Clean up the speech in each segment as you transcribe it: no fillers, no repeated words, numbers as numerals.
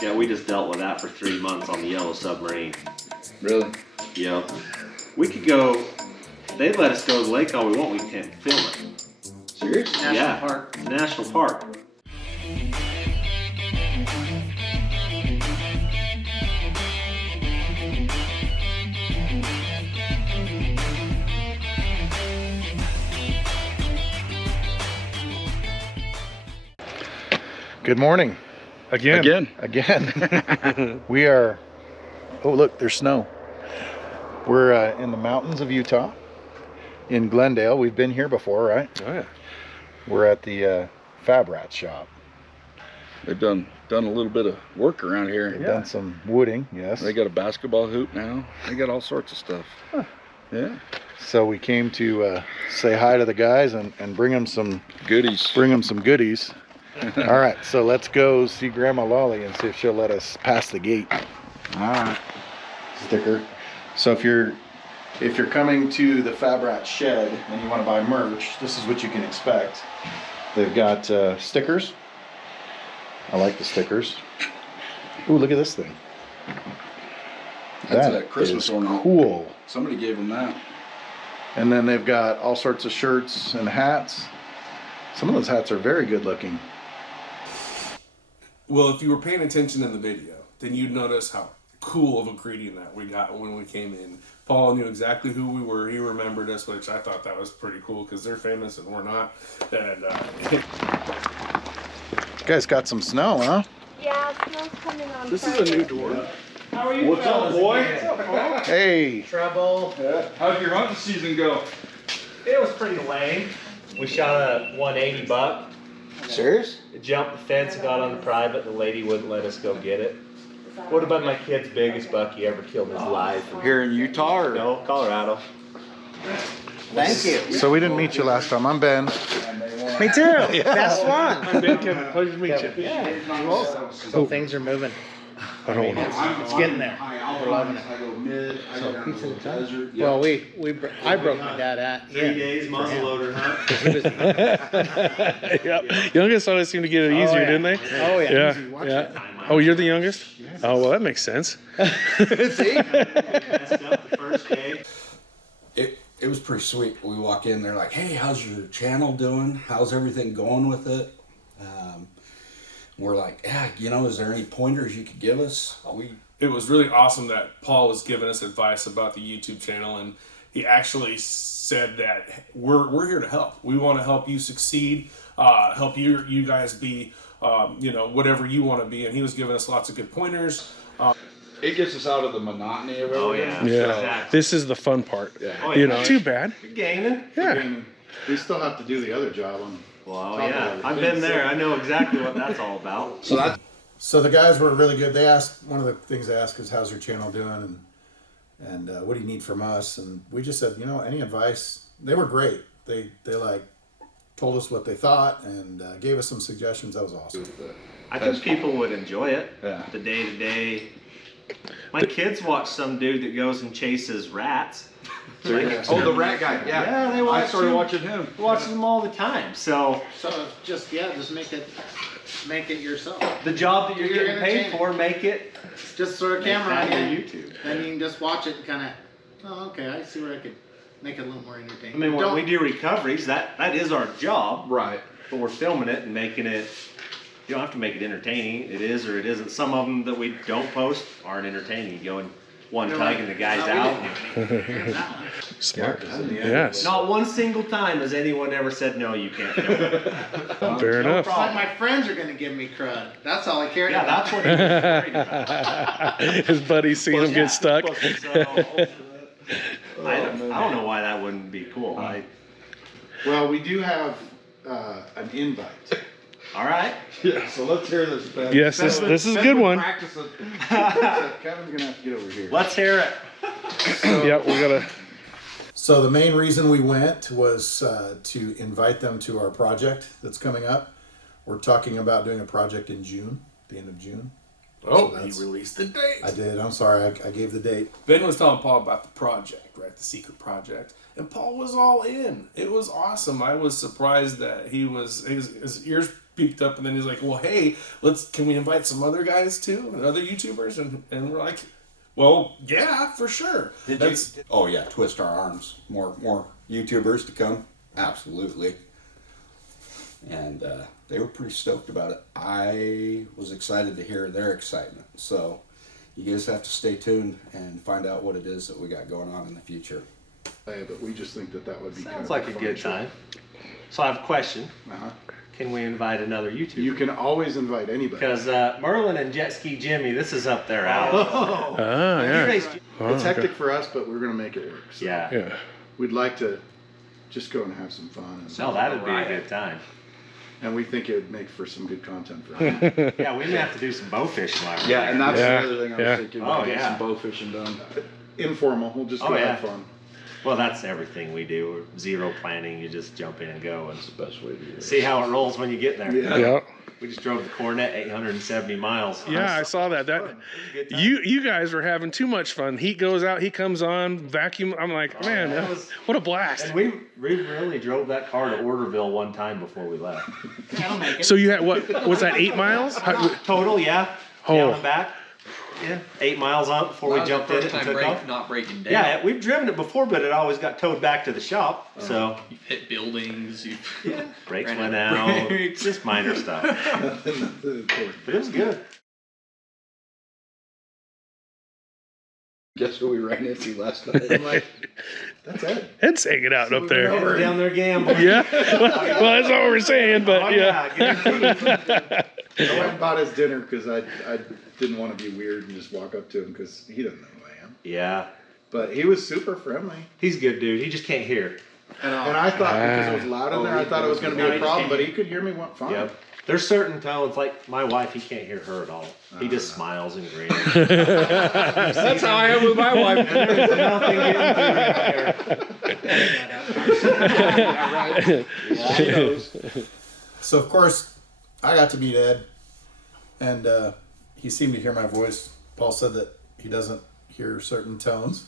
Yeah, we just dealt with that for 3 months on the Yellow Submarine. Really? Yep. We could go, they'd let us go to the lake all we want, we can't film it. Serious? National Park. It's a national park. Good morning. Again. We are, oh look, there's snow. We're in the mountains of Utah, in Glendale. We've been here before, right? Oh yeah. We're at the Fabrat shop. They've done a little bit of work around here. They've done some wooding, yes. They got a basketball hoop now. They got all sorts of stuff. Huh. Yeah. So we came to say hi to the guys and bring them some Goodies. All right, so let's go see Grandma Lolly and see if she'll let us pass the gate. All right. Sticker. So if you're coming to the Fabrat shed and you want to buy merch, this is what you can expect. They've got stickers. I like the stickers. Ooh, look at this thing. That's That a Christmas is ornament. cool. Somebody gave them that. And then they've got all sorts of shirts and hats. Some of those hats are very good looking. Well, if you were paying attention in the video, then you'd notice how cool of a greeting that we got when we came in. Paul knew exactly who we were. He remembered us, which I thought that was pretty cool because they're famous and we're not. And You guys got some snow, huh? Yeah, snow's coming on this is Friday. a new door. How are you? What's up, boy? Hey. Trouble. How'd your hunting season go? It was pretty lame. We shot a 180 buck. Serious? It jumped the fence and got on the private. The lady wouldn't let us go get it. Would have been my kid's biggest buck he ever killed in his life. Here in Utah or? No, Colorado. Thank you. So we didn't meet you last time. I'm Ben. Me too. Best one. I'm Ben Kevin. Pleasure to meet you. Yeah. So things are moving. I don't know. It's getting there. We're loving it. Well, I broke my dad at 3 days muzzleloader hunt. Yep. Youngest always seem to get it easier, didn't they? Oh yeah. Yeah. Easy. Watch Yeah. it. Oh, you're the youngest? Oh, well, that makes sense. See? Messed up the first day. It was pretty sweet. We walk in, they're like, hey, how's your channel doing? How's everything going with it? We're like, yeah, is there any pointers you could give us? It was really awesome that Paul was giving us advice about the YouTube channel, and he actually said that we're here to help. We want to help you succeed, help you guys be, whatever you want to be. And he was giving us lots of good pointers. It gets us out of the monotony of Oh, everything. yeah. Yeah, Exactly. this is the fun part. Yeah. Oh, yeah. Too bad. You're gaining. Yeah. We still have to do the other job on. Well, yeah. I've been there. I know exactly what that's all about. So the guys were really good. They asked, one of the things they asked is, how's your channel doing? And what do you need from us? And we just said, any advice? They were great. They told us what they thought and gave us some suggestions. That was awesome. I think people would enjoy it. Yeah. The day-to-day. My kids watch some dude that goes and chases rats. Oh, the rat guy. Yeah. Yeah, they watch I started him. watching him. Watch them all the time. So So just make it yourself. the job that you're You're getting paid entertaining. for, make it. Just throw a Make camera that on your you. YouTube. Then you can just watch it and kind of, oh, okay, I see where I could make it a little more entertaining. I mean, when Don't- we do recoveries, that is our job. Right. But we're filming it and making it. You don't have to make it entertaining. It is or it isn't. Some of them that we don't post aren't entertaining. You go in one tug and the guy's out. Smart. Yes. Not one single time has anyone ever said, no, you can't film it. Fair enough. It's like my friends are going to give me crud. That's all I care Yeah, about. that's what he was worried about. His buddies seen him get stuck. I don't know why that wouldn't be cool. Well, we do have an invite. All right. Yeah, so let's hear this, Ben. Yes, this is a good one. Practice it. Kevin's gonna have to get over here. Let's hear it. Yeah, we gotta. So the main reason we went was to invite them to our project that's coming up. We're talking about doing a project in June, the end of June. Oh, So he that's- released the date. I did. I'm sorry. I gave the date. Ben was telling Paul about the project, right? The secret project. And Paul was all in. It was awesome. I was surprised that his ears peeked up, and then he's like, well, hey, can we invite some other guys too, and other YouTubers? And we're like, well, yeah, for sure. Oh yeah, twist our arms. More YouTubers to come. Absolutely. And they were pretty stoked about it. I was excited to hear their excitement. So you guys have to stay tuned and find out what it is that we got going on in the future. But we just think that would be Sounds like a good time. So I have a question. Uh-huh. Can we invite another YouTuber? You can always invite anybody. Because Merlin and Jet Ski Jimmy, this is up their alley. Oh, yeah. it's hectic for us, but we're gonna make it work. So Yeah. we'd like to just go and have some fun. And, No, that'd be a good time. and we think it would make for some good content for us. Yeah, we may have to do some bow fishing. While we're Yeah, there. and that's Yeah. the other thing I was Yeah. thinking Oh, about getting yeah. some bow fishing done. Informal. We'll just go have fun. Well, that's everything we do. We're zero planning. You just jump in and go and That's the best way to do it. see how it rolls when you get there. Yeah. We just drove the Coronet 870 miles. Yeah, I saw that. You guys were having too much fun. Heat goes out, he comes on, vacuum. I'm like, man, that was- what a blast. And we really drove that car to Orderville one time before we left. That'll make it. So you had what? Was that 8 miles? Total, yeah. Oh. Down and back. Yeah, 8 miles on before we jumped in it and took off. Not breaking down. Yeah, we've driven it before, but it always got towed back to the shop. So You've hit buildings. brakes Ran went out of out. brakes. Just minor stuff. But it was good. Guess who we ran into last night? I'm like, that's it. Ed's hanging out up there. We're down there gambling. Yeah. Well, that's what we're saying, but Oh, yeah. get your teeth. I went and bought his dinner because I didn't want to be weird and just walk up to him because he doesn't know who I am. Yeah, But he was super friendly. he's a good dude. He just can't hear. And I thought because it was loud in there, I thought it was going to be No, a he problem, can't. but he could hear me fine. Yep. There's certain tones, like my wife, he can't hear her at all. He just smiles and grins. That's how I am with my wife. There's nothing getting through there. So of course, I got to meet Ed, and he seemed to hear my voice. Paul said that he doesn't hear certain tones,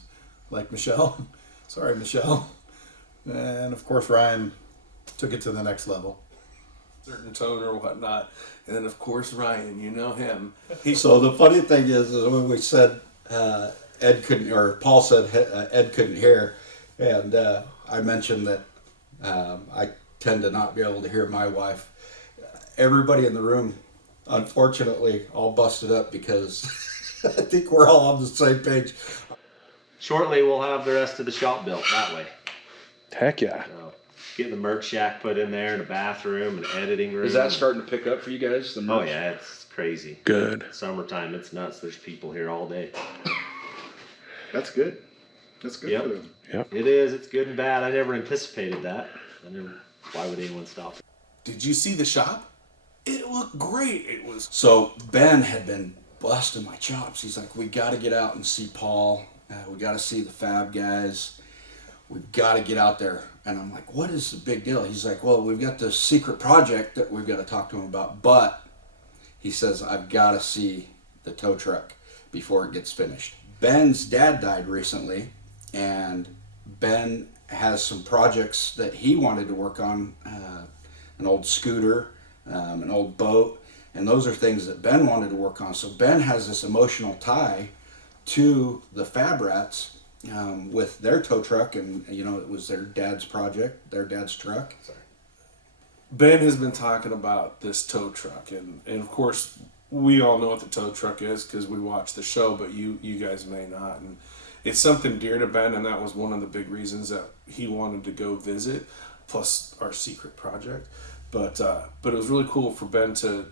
like Michelle. Sorry, Michelle. And of course, Ryan took it to the next level. Certain tone or whatnot, and then of course Ryan, you know him. So the funny thing is when we said Ed couldn't, or Paul said Ed couldn't hear, and I mentioned that I tend to not be able to hear my wife. Everybody in the room, unfortunately, all busted up because I think we're all on the same page. Shortly, we'll have the rest of the shop built that way. Heck yeah. So, getting the merch shack put in there, and a bathroom, and editing room. Is that starting to pick up for you guys? The Oh merch? yeah, it's crazy. Good. Summertime, it's nuts. There's people here all day. That's good. That's good Yep. for them. It is. It's good and bad. I never anticipated that. Why would anyone stop? Did you see the shop? It looked great. It was. So Ben had been busting my chops. He's like, we got to get out and see Paul. We got to see the Fab guys. We've got to get out there. And I'm like, what is the big deal? He's like, well, we've got this secret project that we've got to talk to him about. But he says, I've got to see the tow truck before it gets finished. Ben's dad died recently, and Ben has some projects that he wanted to work on, an old scooter, an old boat, and those are things that Ben wanted to work on. So Ben has this emotional tie to the Fabrats with their tow truck, and it was their dad's project, their dad's truck. Ben has been talking about this tow truck, and of course we all know what the tow truck is because we watch the show, but you guys may not. And it's something dear to Ben, and that was one of the big reasons that he wanted to go visit, plus our secret project. But it was really cool for Ben to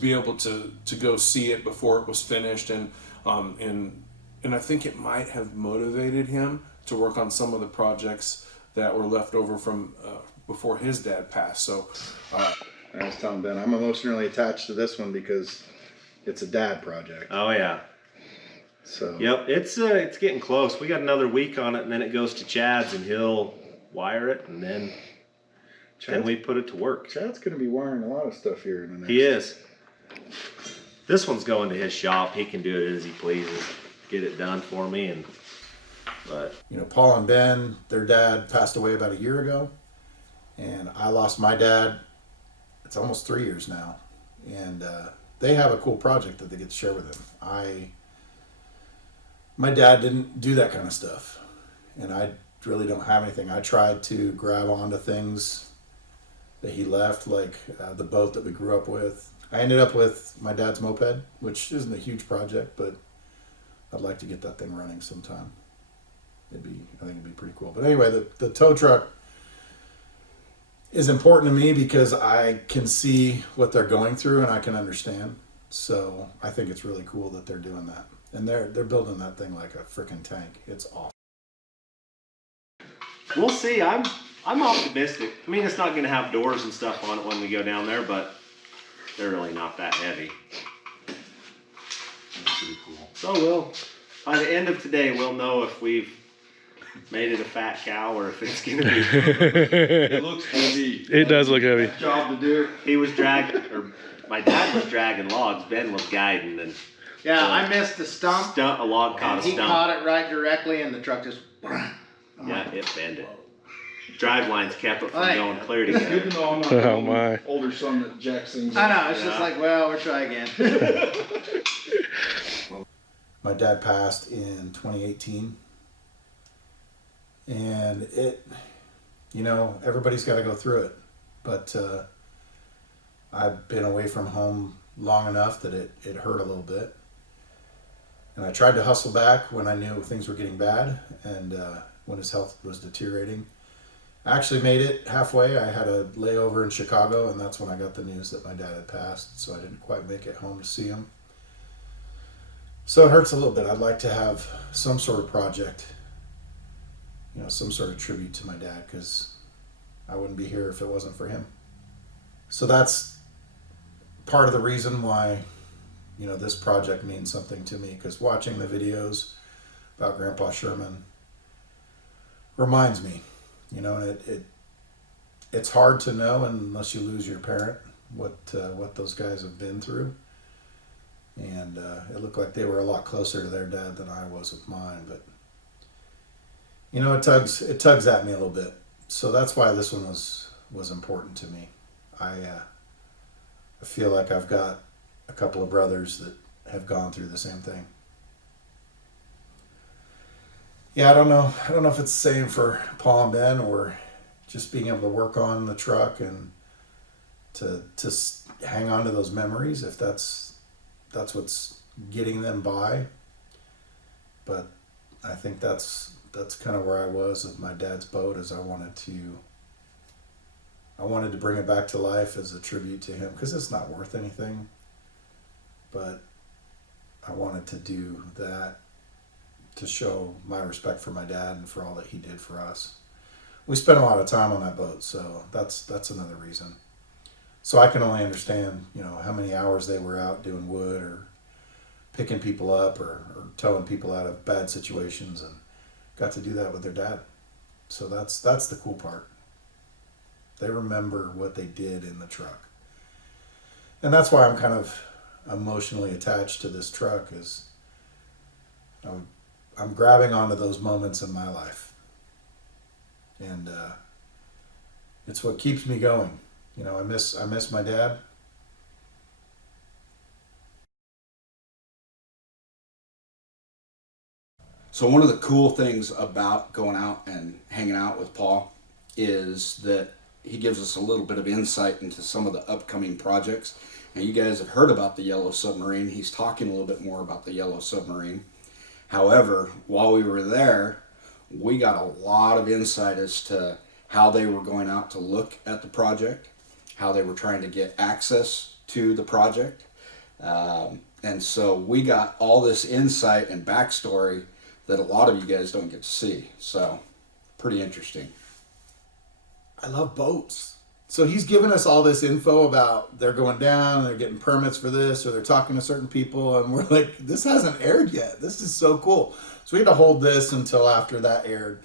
be able to go see it before it was finished, and I think it might have motivated him to work on some of the projects that were left over from before his dad passed. So I was telling Ben, I'm emotionally attached to this one because it's a dad project. Oh yeah. So Yep, it's getting close. We got another week on it, and then it goes to Chad's, and he'll wire it, and then we put it to work. Chad's going to be wiring a lot of stuff here in the next. He is. This one's going to his shop. He can do it as he pleases. Get it done for me, but Paul and Ben, their dad passed away about a year ago, and I lost my dad it's almost 3 years now, and they have a cool project that they get to share with him. My dad didn't do that kind of stuff, and I really don't have anything. I tried to grab onto things that he left, like the boat that we grew up with. I ended up with my dad's moped, which isn't a huge project, but I'd like to get that thing running sometime. I think it'd be pretty cool. But anyway, the tow truck is important to me because I can see what they're going through and I can understand. So I think it's really cool that they're doing that. And they're building that thing like a freaking tank. It's awesome. We'll see. I'm optimistic. I mean, it's not going to have doors and stuff on it when we go down there, but they're really not that heavy. That's pretty cool. So by the end of today, we'll know if we've made it a fat cow or if it's going to be. It looks heavy. It does look heavy. Job to do. He was dragging, or my dad was dragging logs. Ben was guiding, and Yeah, I missed the stump. a log caught And a he stump. caught it right directly, and the truck just. Yeah, it bended. Drive lines kept it from Hey. going clear It's good together. to know I'm not Oh, the only my. older son that Jack sings. I know. It's Yeah. just like, well, we'll try again. My dad passed in 2018. And everybody's got to go through it. But I've been away from home long enough that it hurt a little bit. And I tried to hustle back when I knew things were getting bad and when his health was deteriorating. I actually made it halfway. I had a layover in Chicago, and that's when I got the news that my dad had passed. So I didn't quite make it home to see him. So it hurts a little bit. I'd like to have some sort of project, some sort of tribute to my dad, because I wouldn't be here if it wasn't for him. So that's part of the reason why, this project means something to me, because watching the videos about Grandpa Sherman reminds me, and it's hard to know unless you lose your parent what those guys have been through. And it looked like they were a lot closer to their dad than I was with mine, but it tugs at me a little bit. So that's why this one was important to me. I feel like I've got a couple of brothers that have gone through the same thing. Yeah, I don't know if it's the same for Paul and Ben, or just being able to work on the truck and to hang on to those memories, if that's what's getting them by. But I think that's kind of where I was with my dad's boat, is I wanted to bring it back to life as a tribute to him, because it's not worth anything, but I wanted to do that to show my respect for my dad and for all that he did for us. We spent a lot of time on that boat, so that's another reason. So I can only understand, how many hours they were out doing wood or picking people up or towing people out of bad situations, and got to do that with their dad. So that's the cool part. They remember what they did in the truck. And that's why I'm kind of emotionally attached to this truck, is I'm grabbing onto those moments in my life. And it's what keeps me going. I miss my dad. So one of the cool things about going out and hanging out with Paul is that he gives us a little bit of insight into some of the upcoming projects. And you guys have heard about the Yellow Submarine. He's talking a little bit more about the Yellow Submarine. However, while we were there, we got a lot of insight as to how they were going out to look at the project, how they were trying to get access to the project. And so we got all this insight and backstory that a lot of you guys don't get to see. So pretty interesting. I love boats. So he's giving us all this info about they're going down, they're getting permits for this, or they're talking to certain people, and we're like, this hasn't aired yet. This is so cool. So we had to hold this until after that aired,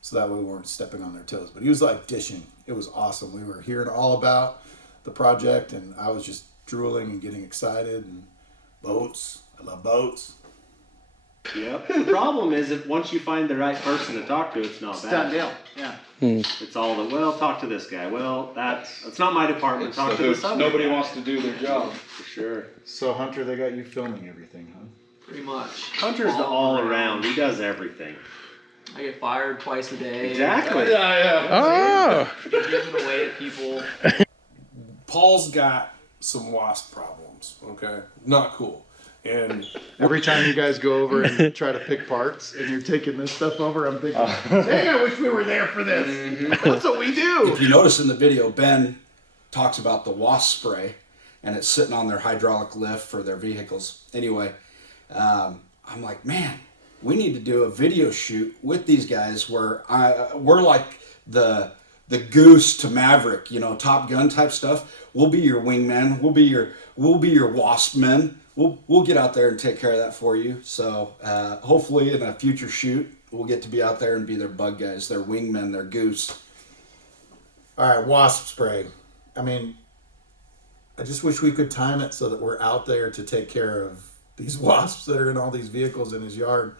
so that way we weren't stepping on their toes. But he was like dishing. It was awesome. We were hearing all about the project, and I was just drooling and getting excited. And boats. I love boats. Yep. The problem is if once you find the right person to talk to, it's not It's bad. done deal. Yeah. It's all the, well, talk to this guy. Well, that's not my department. Talk to this other Nobody guy. wants to do their job. For sure. So Hunter, they got you filming everything, huh? Pretty much. Hunter's the all around. He does everything. I get fired twice a day. Exactly. Oh. Get given away to people. Paul's got some wasp problems. Okay, not cool. And Every time you guys go over and try to pick parts and you're taking this stuff over, I'm thinking, dang, I wish we were there for this. That's what we do. If you notice in the video, Ben talks about the Wasp spray, and it's sitting on their hydraulic lift for their vehicles. Anyway, I'm like, man, we need to do a video shoot with these guys where we're like the Goose to Maverick, you know, Top Gun type stuff. We'll be your wingman. We'll be your Wasp men. We'll get out there and take care of that for you. So hopefully in a future shoot, we'll get to be out there and be their bug guys, their wingmen, their Goose. All right, wasp spray. I mean, I just wish we could time it so that we're out there to take care of these wasps that are in all these vehicles in his yard.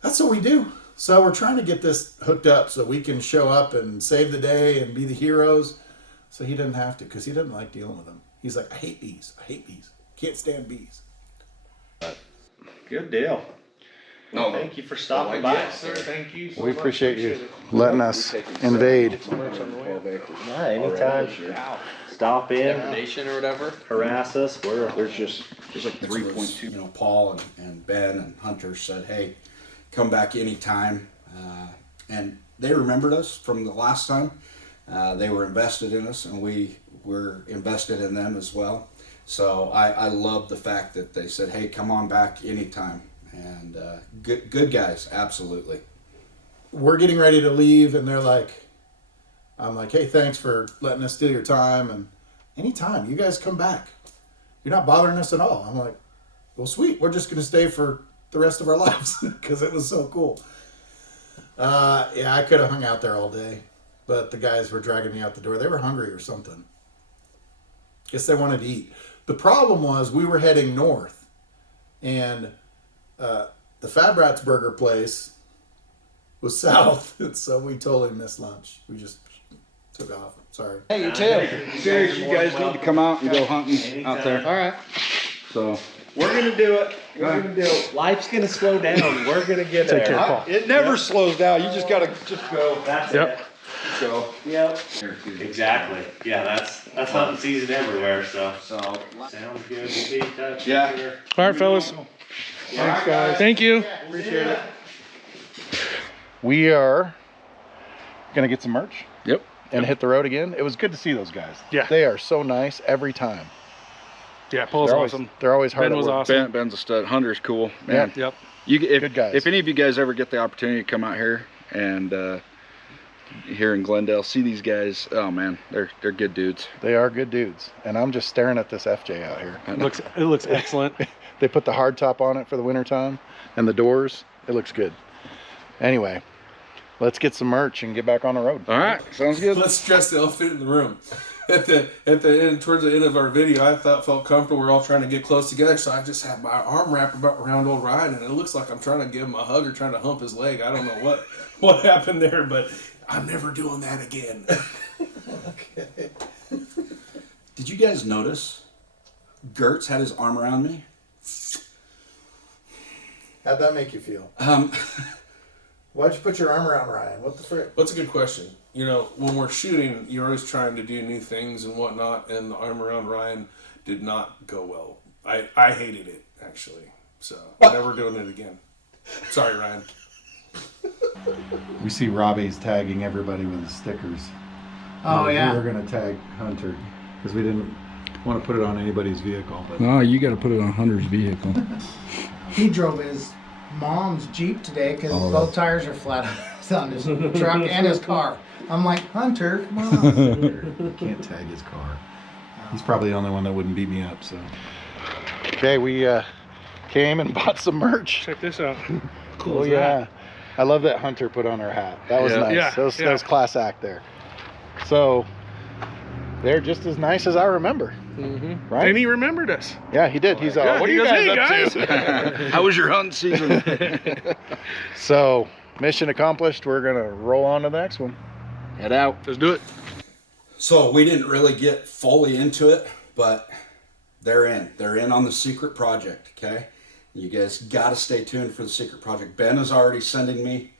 That's what we do. So we're trying to get this hooked up so we can show up and save the day and be the heroes. So he doesn't have to, because he doesn't like dealing with them. He's like, I hate bees. I hate bees. Can't stand bees. Good deal. No, Thank you for stopping by. sir, thank you. We appreciate you letting us invade. Yeah, anytime. Stop in, Nation or whatever. harass us. there's like That's where it was, 3.2. you know, Paul and Ben and Hunter said, hey, come back anytime. And they remembered us from the last time. They were invested in us, and we were invested in them as well. So I love the fact that they said, hey, come on back anytime. And good guys, absolutely. We're getting ready to leave, and they're like, I'm like, hey, thanks for letting us steal your time. And anytime, you guys come back. You're not bothering us at all. I'm like, well, sweet. We're just going to stay for the rest of our lives because it was so cool. Yeah, I could have hung out there all day, but the guys were dragging me out the door. They were hungry or something. Guess they wanted to eat. The problem was we were heading north, and the Fabrat's burger place was south, and so we totally missed lunch. We just took off. Sorry. Hey, you too. Serious, you guys need to come out and go hunting out there. All right. So We're gonna do it. We're gonna do it. Life's gonna slow down. We're gonna get there. Take care, Paul. it never slows down. You just gotta go. That's Yep. it. Go. Yep. Exactly. Yeah, that's hunting season everywhere. So sounds good. We'll be in touch. Yeah. Sure. All right, fellas. Thanks, guys. Thank you. Appreciate it. We are going to get some merch. Yep. And hit the road again. It was good to see those guys. Yeah. They are so nice every time. Yeah, Paul's They're always, awesome. they're always hard Ben at was work. awesome. Ben's a stud. Hunter's cool. Man. Yep. Good guys. If any of you guys ever get the opportunity to come out here and here in Glendale, see these guys. Oh man, they're good dudes. They are good dudes. And I'm just staring at this FJ out here. It looks excellent. They put the hard top on it for the winter time and the doors. It looks good. Anyway, let's get some merch and get back on the road. All right, sounds good. Let's address the elephant in the room. At the end, towards the end of our video, I felt comfortable. We're all trying to get close together, so I just had my arm wrapped around old Ryan, and it looks like I'm trying to give him a hug or trying to hump his leg. I don't know what happened there, but I'm never doing that again. Okay. Did you guys notice Gertz had his arm around me? How'd that make you feel? Why'd you put your arm around Ryan? What the frick? That's a good question. You know, when we're shooting, you're always trying to do new things and whatnot, and the arm around Ryan did not go well. I hated it, actually. So, never doing it again. Sorry, Ryan. We see Robbie's tagging everybody with his stickers. Oh, yeah. We were going to tag Hunter because we didn't want to put it on anybody's vehicle. But No, you got to put it on Hunter's vehicle. He drove his mom's Jeep today because both tires are flat on his truck and his car. I'm like, Hunter, come on. can't tag his car. He's probably the only one that wouldn't beat me up. So, okay, we came and bought some merch. Check this out. Cool. Oh is yeah, that? I love that Hunter put on her hat. That was nice. Yeah, That was class act there. So they're just as nice as I remember. Right? And he remembered us. Yeah, he did. He's Yeah, what are he you goes, guys "Hey, up guys." to? How was your hunting season? So, mission accomplished. We're gonna roll on to the next one. Head out. Let's do it. So we didn't really get fully into it, but they're in. They're in on the secret project, okay? You guys got to stay tuned for the secret project. Ben is already sending me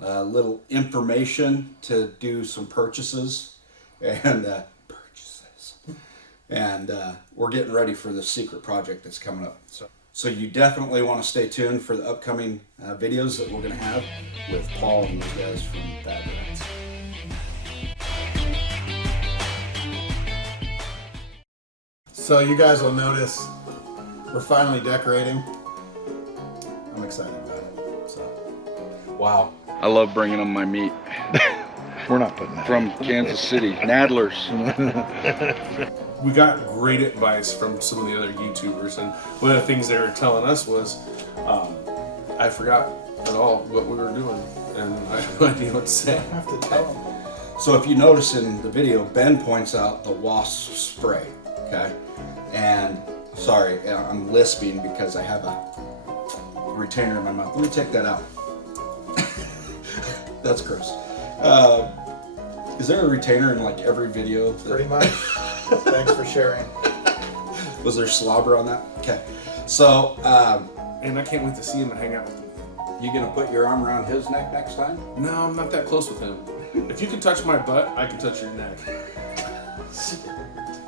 a little information to do some purchases and we're getting ready for the secret project that's coming up. So you definitely want to stay tuned for the upcoming videos that we're going to have with Paul and these guys from Fabrat. So you guys will notice we're finally decorating. I'm excited about it. So, Wow. I love bringing them my meat We're not putting that. from Kansas City. Nadlers. We got great advice from some of the other YouTubers, and one of the things they were telling us was, I forgot at all what we were doing, and I have no idea what to say. I have to tell them. So if you notice in the video, Ben points out the Wasp spray, okay? And, sorry, I'm lisping because I have a retainer in my mouth. Let me take that out. That's gross. Is there a retainer in like every video? Pretty much. Thanks for sharing. Was there slobber on that? Okay. So, And I can't wait to see him and hang out with him. you gonna put your arm around his neck next time? No, I'm not that close with him. If you can touch my butt, I can touch your neck.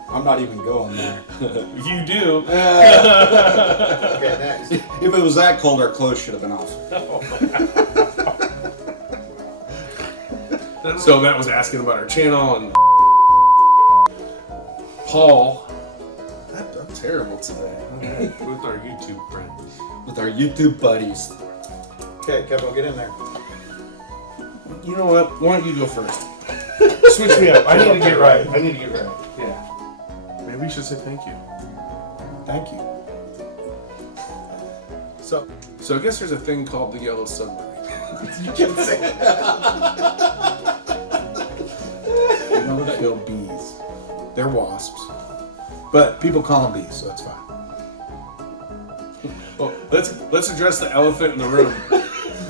I'm not even going there. You do. Okay, next. If it was that cold, our clothes should have been off. So Matt was asking about our channel, and Paul, I'm terrible today. With our YouTube friends. With our YouTube buddies. Okay, Kevin, get in there. You know what? Why don't you go first? Switch me up. I need to get right. Yeah. Maybe we should say thank you. Thank you. So, So I guess there's a thing called the yellow submarine. you can say it. You don't kill bees. They're wasps. But people call them bees, so that's fine. Well, let's address the elephant in the room.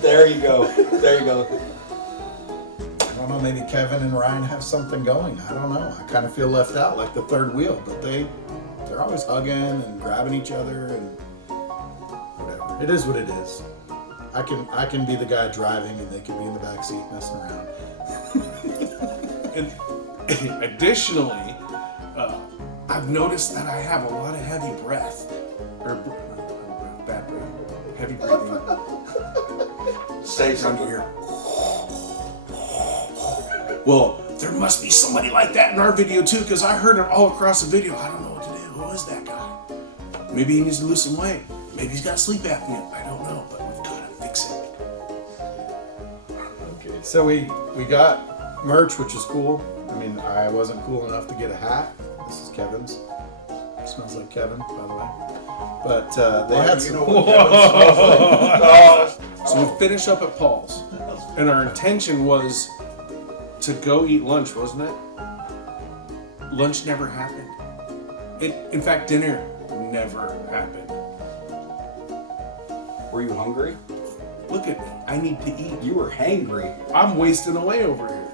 There you go. There you go. I don't know, maybe Kevin and Ryan have something going. I don't know. I kind of feel left out like the third wheel, but they're always hugging and grabbing each other and whatever. It is what it is. I can be the guy driving and they can be in the back seat messing around. And additionally, I've noticed that I have a lot of heavy breath. Or bad breath. Heavy breathing. Stays under here. Well, there must be somebody like that in our video too, because I heard it all across the video. I don't know what to do. Who is that guy? Maybe he needs to lose some weight. Maybe he's got sleep apnea. I don't know, but we've got to fix it. Okay, so we got merch, which is cool. I mean, I wasn't cool enough to get a hat. This is Kevin's. It smells like Kevin, by the way. But they had some. So we finish up at Paul's, and our intention was to go eat lunch, wasn't it? Lunch never happened. In fact, dinner never happened. Were you hungry? Look at me. I need to eat. You were hangry. I'm wasting away over here.